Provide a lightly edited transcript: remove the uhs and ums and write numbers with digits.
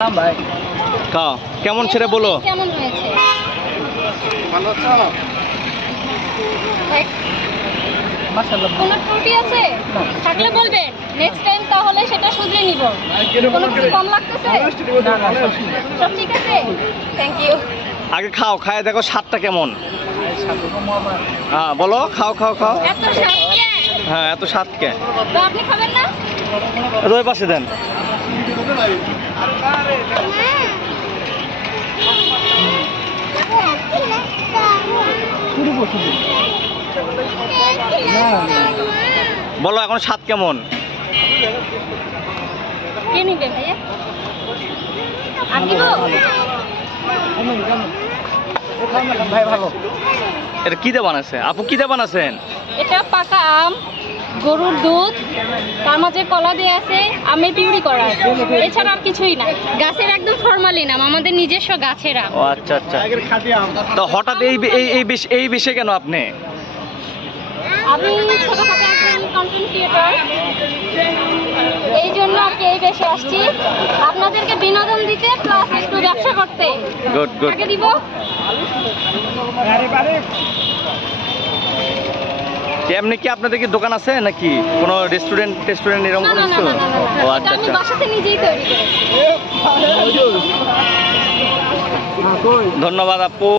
ভাই খাও কেমন সেটা বলো। কেমন হয়েছে? ভালো হচ্ছে না? মাশাআল্লাহ। কোনো ত্রুটি আছে? থাকলে বলবেন, নেক্সট টাইম তাহলে সেটা শুধরে নিব। কোনো কিছু কম লাগতেছে? সব ঠিক আছে? Thank you. আগে খাও, খায় দেখো স্বাদটা কেমন। হ্যাঁ বলো, খাও খাও খাও। এত স্বাদ কে? হ্যাঁ এত স্বাদ কে? তো আপনি খাবেন না? ওই পাশে দেন। বলো এখন স্বাদ কেমন? কে নিবে ভাইয়া? আর দিব? ভাই ভালো। এটা কি দিয়ে বানাচ্ছে আপু, কি দিয়ে বানাচ্ছেন? এটা পাকা আম, গরুর দুধ, তার মাঝে কলা দিয়ে আছে, আমের পিউরি করা আছে। এছাড়া আর কিছুই না। গাছের একদম ফরমালিন আম, আমাদের নিজস্ব গাছের আম। ও আচ্ছা আচ্ছা। তো হঠাৎ এই বিষয়ে কেন আপনি? আমি ছোটখাটো একজন কন্টেন্ট ক্রিয়েটর, এই জন্য আর কি এই বেশি আসছি আপনাদেরকে বিনোদন দিতে, প্লাস একটু ব্যবসা করতে। Good good. আগে দিব। এমনি কি আপনাদের কি দোকান আছে নাকি কোনো রেস্টুরেন্ট এরকম না কোনো না না কিছু? না না না, ও এটা আচ্ছা আমি আচ্ছা। বাসাতে নিজেই তৈরি করেছি। ধন্যবাদ আপু।